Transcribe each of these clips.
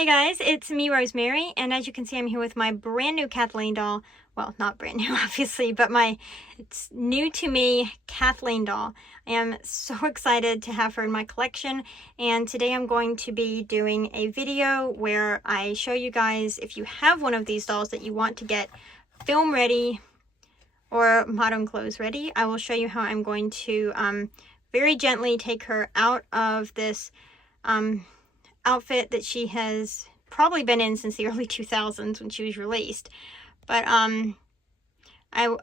Hey guys, it's me, Rosemary, and as you can see, I'm here with my brand new Kathleen doll. Well, not brand new, obviously, but it's new to me Kathleen doll. I am so excited to have her in my collection, and today I'm going to be doing a video where I show you guys, if you have one of these dolls that you want to get film ready or modern clothes ready, I will show you how I'm going to very gently take her out of this outfit that she has probably been in since the early 2000s when she was released. But I'm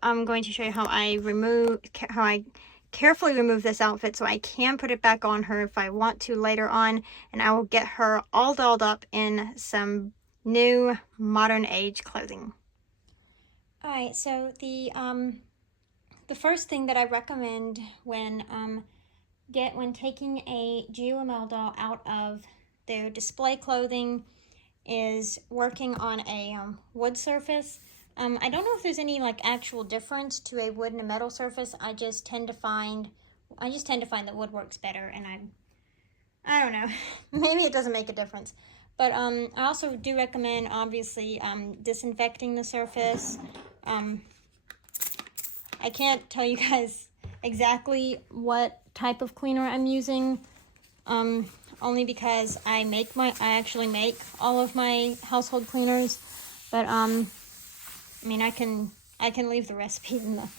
going to show you how I carefully remove this outfit so I can put it back on her if I want to later on, and I will get her all dolled up in some new modern age clothing. Alright, so the first thing that I recommend when taking a GOML doll out of their display clothing is working on a wood surface. I don't know if there's any like actual difference to a wood and a metal surface. I just tend to find that wood works better, and I don't know. Maybe it doesn't make a difference. But I also do recommend, obviously, disinfecting the surface. I can't tell you guys exactly what type of cleaner I'm using. Only because I actually make all of my household cleaners, but I mean, I can leave the recipe in the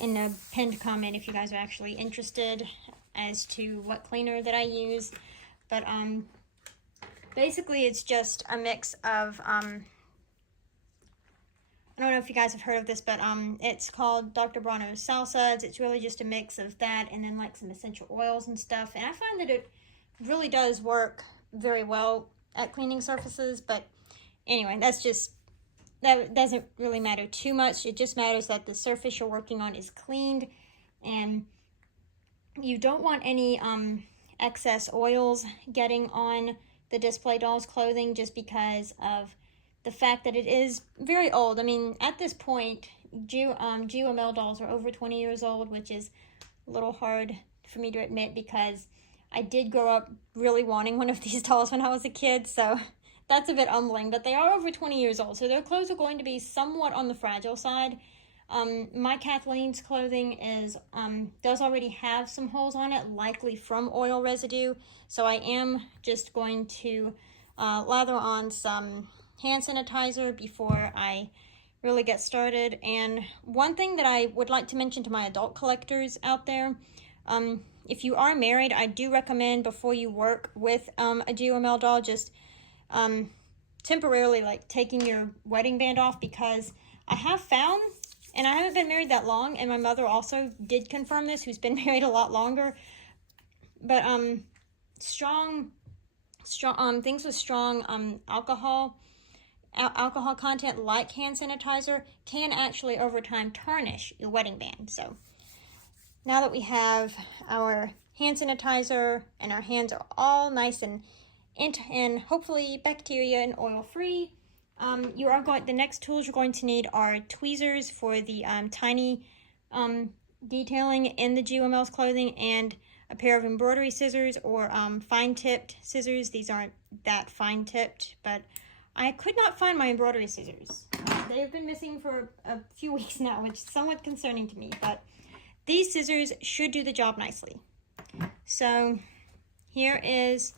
in the pinned comment if you guys are actually interested as to what cleaner that I use. But basically it's just a mix of I don't know if you guys have heard of this, but it's called Dr. Bronner's salsa. It's really just a mix of that and then like some essential oils and stuff. And I find that it really does work very well at cleaning surfaces. But anyway, that doesn't really matter too much. It just matters that the surface you're working on is cleaned, and you don't want any excess oils getting on the display doll's clothing, just because of the fact that it is very old. I mean, at this point, GOML dolls are over 20 years old, which is a little hard for me to admit because I did grow up really wanting one of these dolls when I was a kid, so that's a bit humbling. But they are over 20 years old, so their clothes are going to be somewhat on the fragile side. My Kathleen's clothing does already have some holes on it, likely from oil residue, so I am just going to lather on some hand sanitizer before I really get started. And one thing that I would like to mention to my adult collectors out there, if you are married, I do recommend before you work with a GOML doll, just temporarily like taking your wedding band off, because I have found, and I haven't been married that long, and my mother also did confirm this, who's been married a lot longer, but things with strong alcohol content like hand sanitizer can actually over time tarnish your wedding band. So now that we have our hand sanitizer and our hands are all nice and hopefully bacteria and oil free, the next tools you're going to need are tweezers for the tiny detailing in the GOML's clothing, and a pair of embroidery scissors or fine tipped scissors. These aren't that fine tipped, but I could not find my embroidery scissors. They have been missing for a few weeks now, which is somewhat concerning to me, but these scissors should do the job nicely. So here is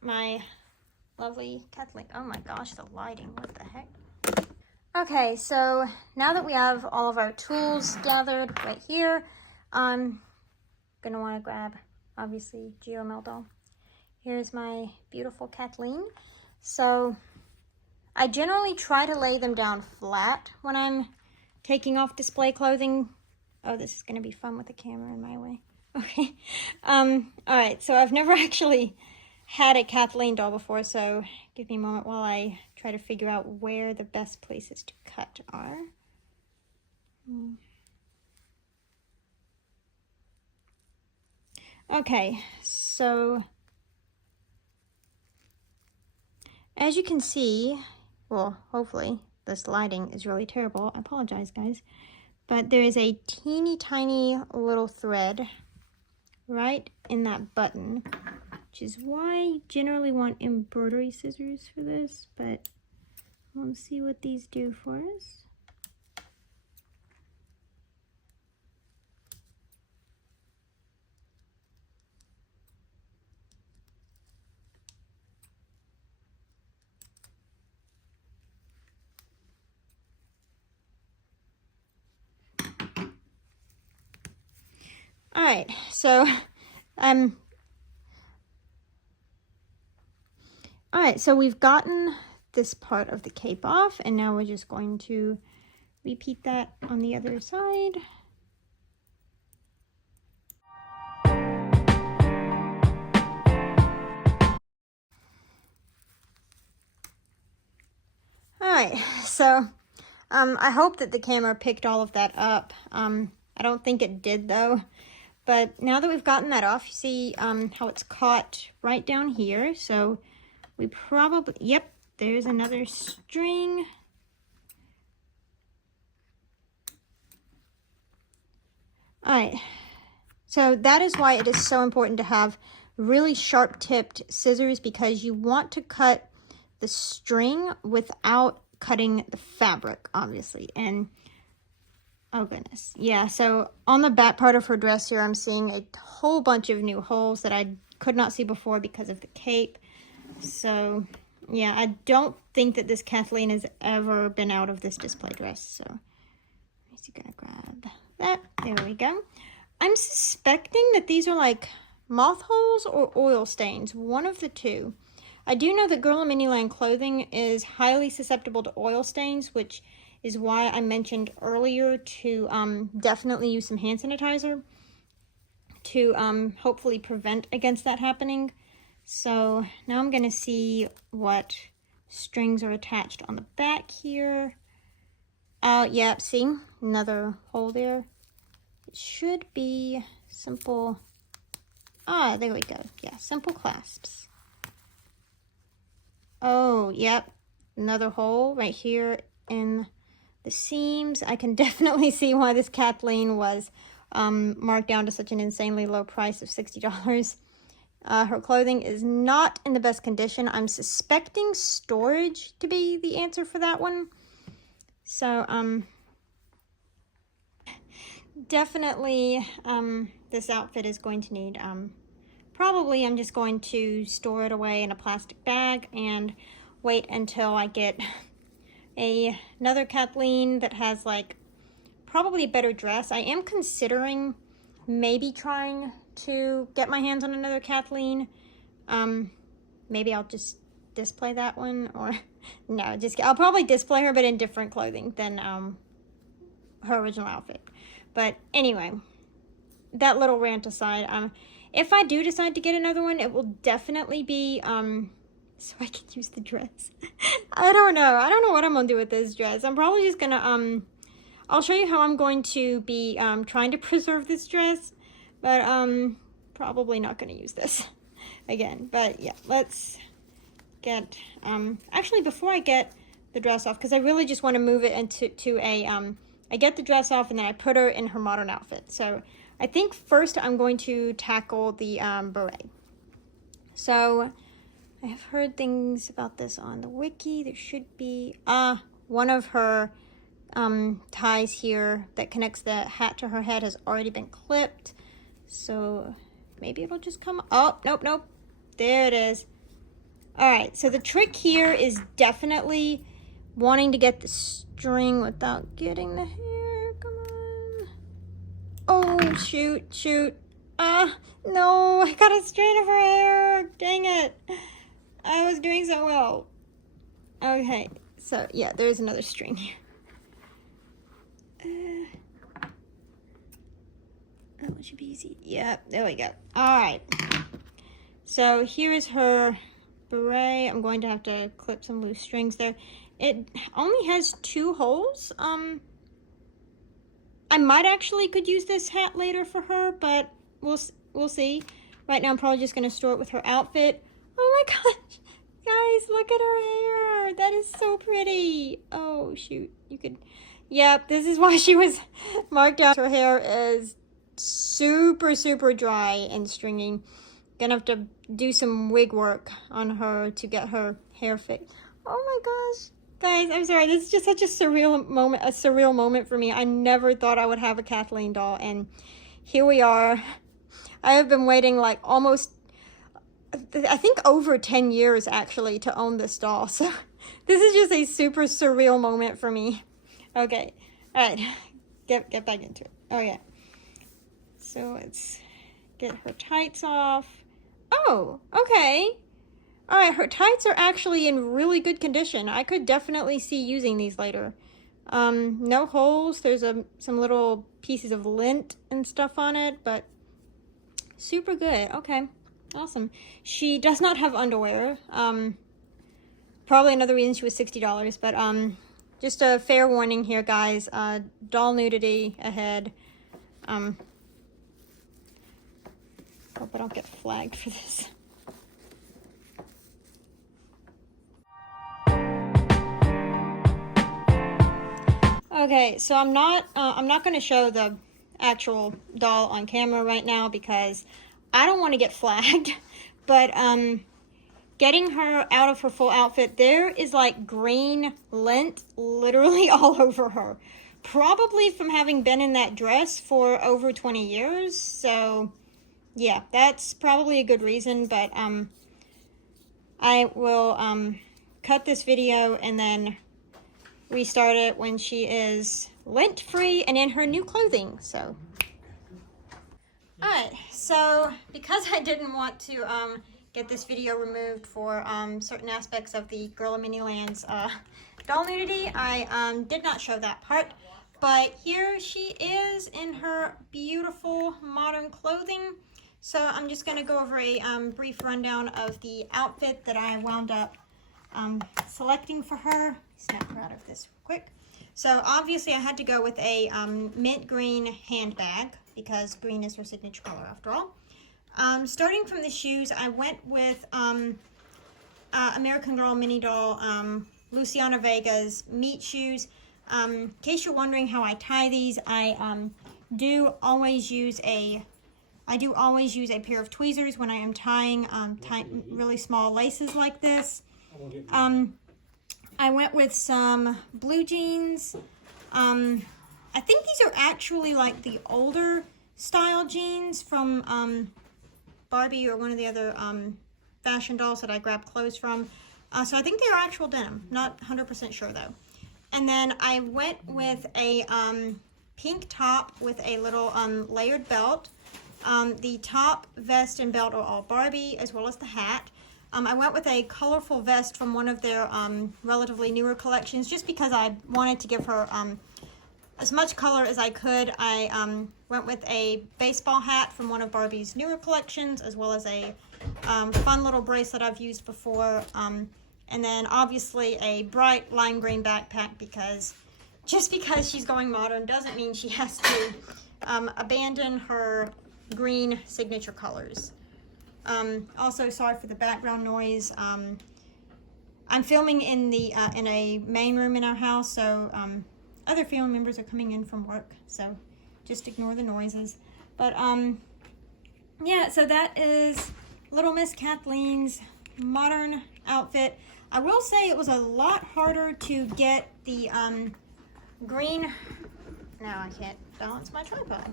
my lovely Kathleen. Oh my gosh, the lighting, what the heck? Okay, so now that we have all of our tools gathered right here, I'm gonna want to grab, obviously, GOML doll. Here's my beautiful Kathleen. So I generally try to lay them down flat when I'm taking off display clothing. Oh, this is going to be fun with the camera in my way. Okay. Alright, so I've never actually had a Kathleen doll before, so give me a moment while I try to figure out where the best places to cut are. Okay, so as you can see, well, hopefully this lighting is really terrible. I apologize, guys. But there is a teeny tiny little thread right in that button which is why you generally want embroidery scissors for this, but we'll see what these do for us. All right, so all right, so we've gotten this part of the cape off, and now we're just going to repeat that on the other side. All right, so I hope that the camera picked all of that up. I don't think it did though. But now that we've gotten that off, you see how it's caught right down here. So we probably, yep, there's another string. All right, so that is why it is so important to have really sharp tipped scissors, because you want to cut the string without cutting the fabric, obviously. And oh goodness, yeah, so on the back part of her dress here, I'm seeing a whole bunch of new holes that I could not see before because of the cape. So yeah, I don't think that this Kathleen has ever been out of this display dress. So I'm just gonna grab that. There we go. I'm suspecting that these are like moth holes or oil stains, one of the two. I do know that Girl in Miniland clothing is highly susceptible to oil stains, which is why I mentioned earlier to definitely use some hand sanitizer to hopefully prevent against that happening. So now I'm gonna see what strings are attached on the back here. Yeah, see, another hole there. It should be simple. Ah, there we go. Yeah, simple clasps. Oh, yep, another hole right here in the seams. I can definitely see why this Kathleen was marked down to such an insanely low price of $60. Her clothing is not in the best condition. I'm suspecting storage to be the answer for that one. So definitely this outfit is going to need probably I'm just going to store it away in a plastic bag and wait until I get another Kathleen that has like probably a better dress. I am considering maybe trying to get my hands on another Kathleen. Maybe I'll just display that one, or no, just I'll probably display her but in different clothing than her original outfit. But anyway, that little rant aside, if I do decide to get another one, it will definitely be so I can use the dress. I don't know what I'm gonna do with this dress. I'm probably just gonna I'll show you how I'm going to be trying to preserve this dress, but probably not gonna use this again. But yeah, let's get actually before I get the dress off, because I really just want to move it into a I get the dress off and then I put her in her modern outfit. So I think first I'm going to tackle the beret. So I have heard things about this on the wiki. There should be one of her ties here that connects the hat to her head has already been clipped. So maybe it'll just come. Oh, nope. There it is. All right, so the trick here is definitely wanting to get the string without getting the hair. Come on. Oh, shoot. No, I got a strand of her hair. Dang it. I was doing so well. Okay, so yeah, there's another string here. That should be easy. Yep, there we go. All right. So here is her beret. I'm going to have to clip some loose strings there. It only has 2 holes. I might actually could use this hat later for her, but we'll see. Right now I'm probably just going to store it with her outfit. Oh my gosh. Guys, look at her hair. That is so pretty. Oh, shoot. You could... Yep, this is why she was marked out. Her hair is super dry and stringy. gonna have to do some wig work on her to get her hair fixed. Oh my gosh. Guys, I'm sorry. This is just such a surreal moment for me. I never thought I would have a Kathleen doll, and here we are. I have been waiting like almost, I think over 10 years actually to own this doll. So this is just a super surreal moment for me. Okay. All right. Get back into it. Oh yeah. So let's get her tights off. Oh, okay. All right, her tights are actually in really good condition. I could definitely see using these later. No holes. There's some little pieces of lint and stuff on it, but super good. Okay, awesome. She does not have underwear. Probably another reason she was $60, but just a fair warning here, guys. Doll nudity ahead. Hope I don't get flagged for this. Okay, so I'm not going to show the actual doll on camera right now because I don't want to get flagged. But getting her out of her full outfit, there is like green lint literally all over her. Probably from having been in that dress for over 20 years. So yeah, that's probably a good reason, but I will cut this video and then restart it when she is lint free and in her new clothing. So alright, so because I didn't want to get this video removed for certain aspects of the Girl of Miniland's doll nudity, I did not show that part. But here she is in her beautiful modern clothing. So I'm just going to go over a brief rundown of the outfit that I wound up selecting for her. Snap her out of this quick. So obviously I had to go with a mint green handbag because green is her signature color after all. Starting from the shoes, I went with American Girl mini doll Luciana Vega's meat shoes. In case you're wondering how I tie these, I do always use a pair of tweezers when I am tying really small laces like this. I went with some blue jeans. I think these are actually like the older style jeans from Barbie or one of the other fashion dolls that I grabbed clothes from. So I think they are actual denim. Not 100% sure though. And then I went with a pink top with a little layered belt. The top, vest, and belt are all Barbie, as well as the hat. I went with a colorful vest from one of their relatively newer collections, just because I wanted to give her as much color as I could. I went with a baseball hat from one of Barbie's newer collections, as well as a fun little bracelet I've used before. And then obviously a bright lime green backpack, because just because she's going modern doesn't mean she has to abandon her green signature colors. Also, sorry for the background noise. I'm filming in a main room in our house, so other family members are coming in from work, so just ignore the noises. But yeah, so that is Little Miss Kathleen's modern outfit. I will say it was a lot harder to get the green. Now I can't balance my tripod.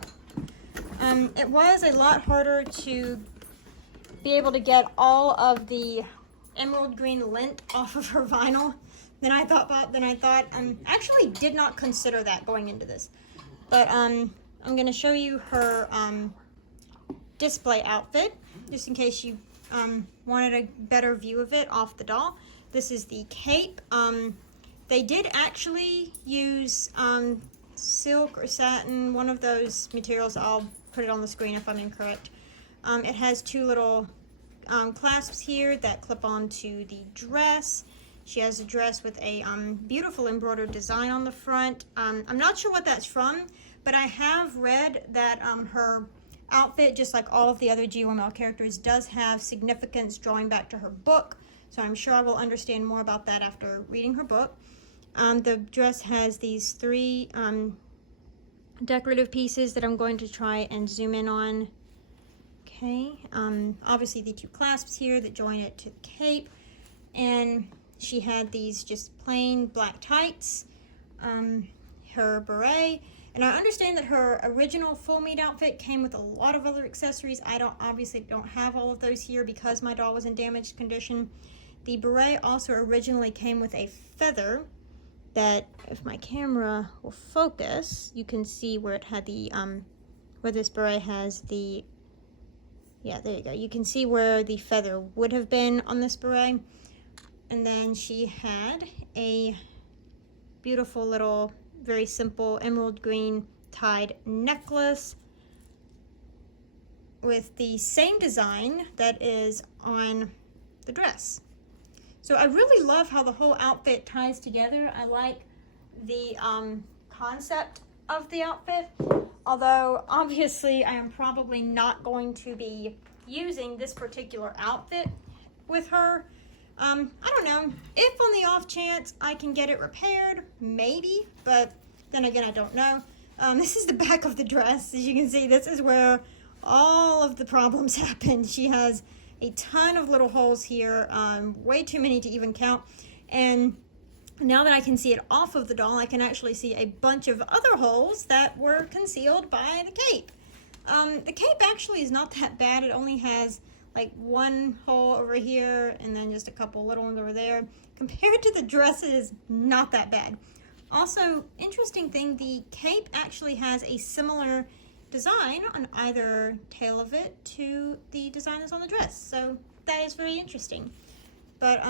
It was a lot harder to be able to get all of the emerald green lint off of her vinyl than I thought. Actually did not consider that going into this. But I'm going to show you her display outfit, just in case you wanted a better view of it off the doll. This is the cape. They did actually use silk or satin, one of those materials. I'll put it on the screen if I'm incorrect. It has two little clasps here that clip onto the dress. She has a dress with a beautiful embroidered design on the front. I'm not sure what that's from, but I have read that her outfit, just like all of the other GOML characters, does have significance drawing back to her book. So I'm sure I will understand more about that after reading her book. The dress has these three decorative pieces that I'm going to try and zoom in on. Okay, obviously the two clasps here that join it to the cape, and she had these just plain black tights, her beret, and I understand that her original full meat outfit came with a lot of other accessories. I obviously don't have all of those here because my doll was in damaged condition. The beret also originally came with a feather that, if my camera will focus, you can see where it had the, where this beret has the, yeah, there you go. You can see where the feather would have been on this beret. And then she had a beautiful little, very simple emerald green tied necklace with the same design that is on the dress. So I really love how the whole outfit ties together. I like the concept of the outfit, although obviously I am probably not going to be using this particular outfit with her. I don't know, if on the off chance I can get it repaired, maybe, but then again, I don't know. This is the back of the dress. As you can see, this is where all of the problems happen. She has a ton of little holes here, way too many to even count. And now that I can see it off of the doll, I can actually see a bunch of other holes that were concealed by the cape. The cape actually is not that bad. It only has like one hole over here and then just a couple little ones over there. Compared to the dress, it is not that bad. Also, interesting thing, the cape actually has a similar design on either tail of it to the design that's on the dress, so that is very interesting. But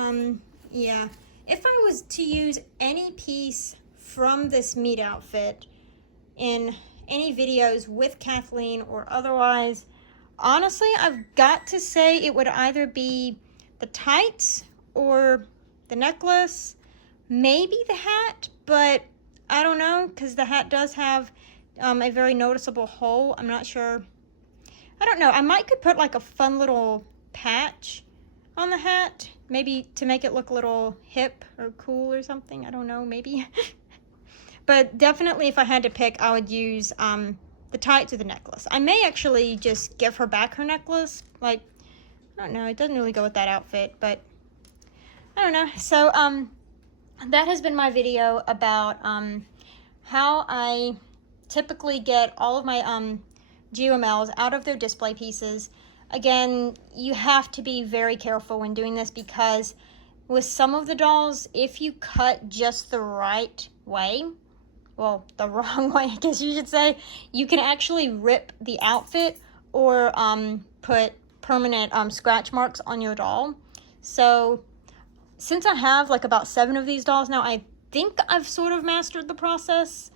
yeah, if I was to use any piece from this meat outfit in any videos with Kathleen or otherwise, honestly, I've got to say it would either be the tights or the necklace, maybe the hat, but I don't know, because the hat does have a very noticeable hole. I'm not sure. I don't know. I might could put like a fun little patch on the hat, maybe to make it look a little hip or cool or something. I don't know, maybe. But definitely if I had to pick, I would use the tights or the necklace. I may actually just give her back her necklace. Like, I don't know. It doesn't really go with that outfit, but I don't know. So that has been my video about how I typically get all of my GOMLs out of their display pieces. Again, you have to be very careful when doing this because with some of the dolls, if you cut just the right way, well, the wrong way, I guess you should say, you can actually rip the outfit or put permanent scratch marks on your doll. So since I have like about 7 of these dolls now, I think I've sort of mastered the process.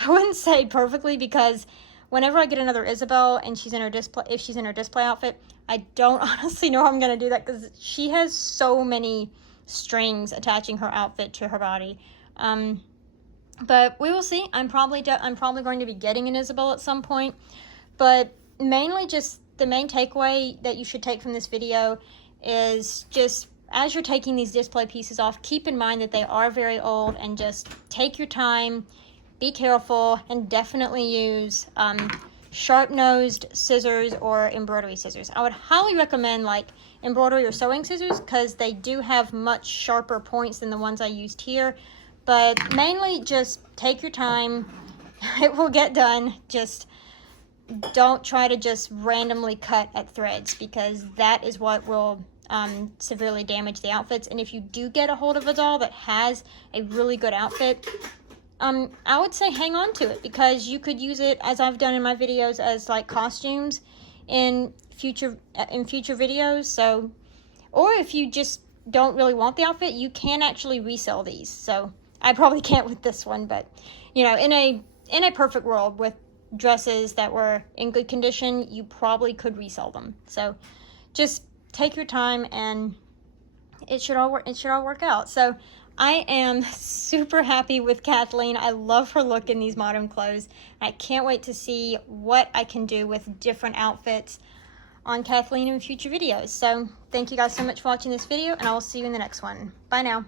I wouldn't say perfectly because whenever I get another Isabel and she's in her display, if she's in her display outfit, I don't honestly know how I'm going to do that because she has so many strings attaching her outfit to her body. But we will see. I'm probably going to be getting an Isabel at some point. But mainly just the main takeaway that you should take from this video is just as you're taking these display pieces off, keep in mind that they are very old and just take your time. Be careful and definitely use sharp-nosed scissors or embroidery scissors. I would highly recommend like embroidery or sewing scissors because they do have much sharper points than the ones I used here. But mainly just take your time. It will get done. Just don't try to just randomly cut at threads because that is what will severely damage the outfits. And if you do get a hold of a doll that has a really good outfit, I would say hang on to it because you could use it, as I've done in my videos, as like costumes in future videos. So, or if you just don't really want the outfit, you can actually resell these. So I probably can't with this one, but you know, in a perfect world with dresses that were in good condition, you probably could resell them. So just take your time and it should all work out. So I am super happy with Kathleen. I love her look in these modern clothes. I can't wait to see what I can do with different outfits on Kathleen in future videos. So thank you guys so much for watching this video, and I will see you in the next one. Bye now.